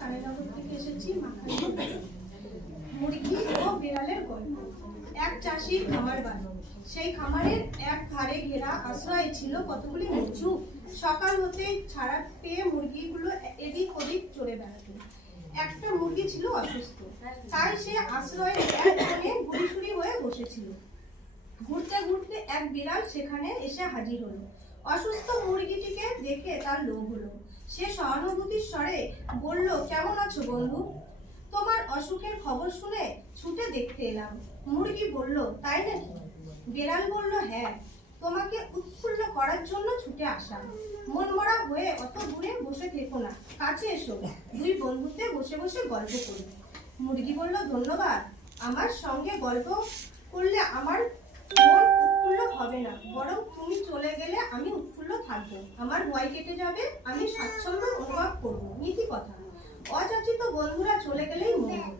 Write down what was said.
কালীনগর থেকে এসেছি মুরগি ও বিড়ালের গল্প। এক চাষির খামার বানানো, সেই খামারের এক ধারে ঘেরা আশ্রয়ে ছিল কতগুলি মুরগি। সকাল হতেই ছাড়া পেয়ে মুরগিগুলো এদিক ওদিক চড়ে বেড়াতো। একটা মুরগি ছিল অসুস্থ, তাই সে আশ্রয়ের এক কোণে গুড়িসুড়ি হয়ে বসেছিল। ঘুরতে ঘুরতে এক বিড়াল সেখানে এসে হাজির হলো। অসুস্থ মুরগিটিকে দেখে তার লোভ হলো। সে সহানুভূতির স্বরে বলল, কেমন আছো বন্ধু? তোমার অসুখের খবর শুনে ছুটে দেখতে এলাম। মুরগি বলল, তাই নাকি? বিড়াল বলল, হ্যাঁ, তোমাকে উৎফুল্ল করার জন্য ছুটে আসা। মনমরা হয়ে অত দূরে বসে থেকো না, কাছে এসো, দুই বন্ধুতে বসে বসে গল্প করি। মুরগি বলল, ধন্যবাদ, আমার সঙ্গে গল্প করলে আমার মন উৎফুল্ল হবে না, বরং তুমি চলে গেলে আমি উৎফুল্ল থাকবো। আমার ভয় কেটে যাবে, আমি স্বাচ্ছন্দ্য অনুভব করবো। নীতি কথা, অযাচিত বন্ধুরা চলে গেলেই মঙ্গল।